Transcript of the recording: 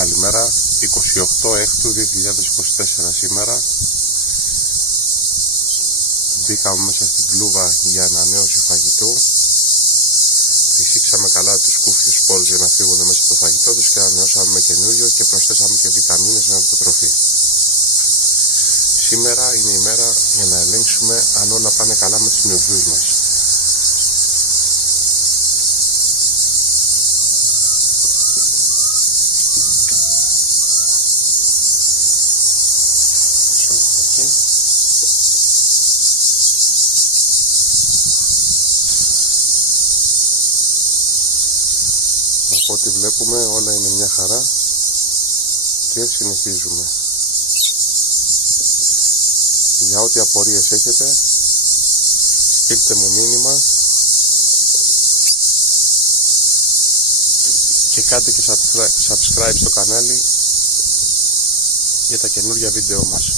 Καλημέρα, 28 Έκτου 2024 σήμερα. Μπήκαμε μέσα στην κλούβα για ανανέωση φαγητού. Φυσήξαμε καλά τους κούφιους σπόρους για να φύγουν μέσα από το φαγητό τους και ανανεώσαμε με καινούριο και προσθέσαμε και βιταμίνες με αυτοτροφή. Σήμερα είναι η μέρα για να ελέγξουμε αν όλα πάνε καλά με τους νεοφύους μας. Από ό,τι βλέπουμε όλα είναι μια χαρά και συνεχίζουμε. Για ό,τι απορίες έχετε, στείλτε μου μήνυμα και κάντε και subscribe στο κανάλι για τα καινούργια βίντεο μας.